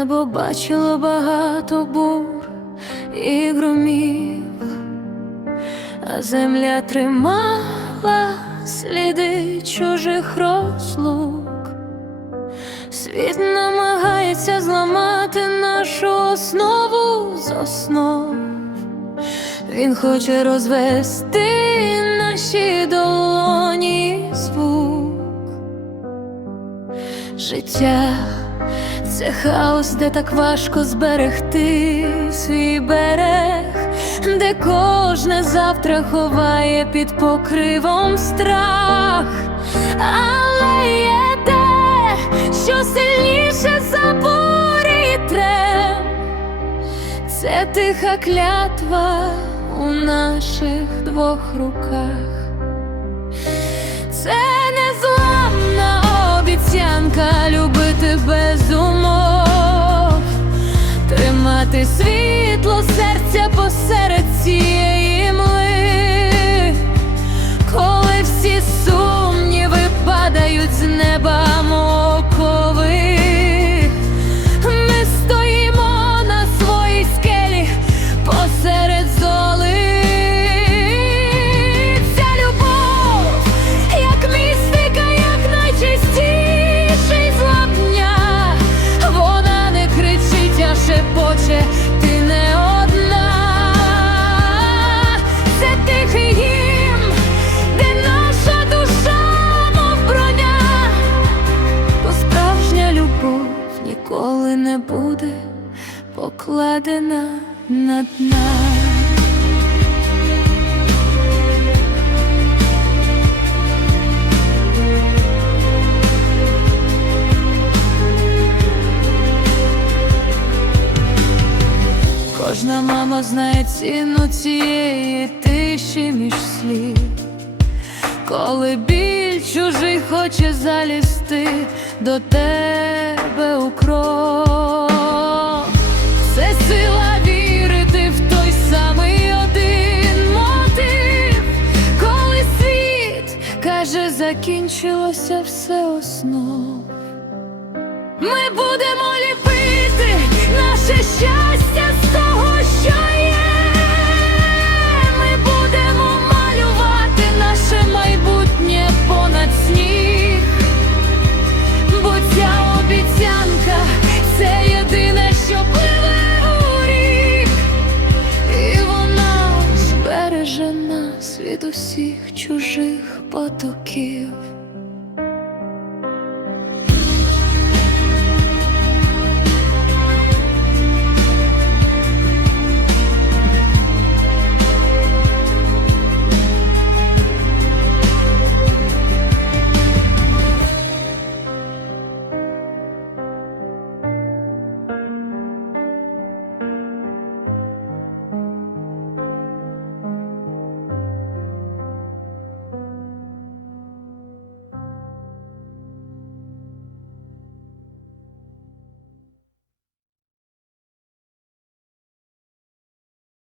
Небо бачило багато бур і громів, а земля тримала сліди чужих розлук. Світ намагається зламати нашу основу з основ. Він хоче розвести наші долоні звук. Життя це хаос, де так важко зберегти свій берег, де кожне завтра ховає під покривом страх, але є те, що сильніше за бурі. Це тиха клятва у наших двох руках. Це незламна обіцянка любити без умов, тримати світло серця не буде покладена на дна. Кожна мама знає ціну цієї тиші між слів. Коли біль чужий хоче залізти до тебе у кров, це сила вірити в той самий один мотив, коли світ каже, закінчилося все основ. Ми будемо від усіх чужих потоків.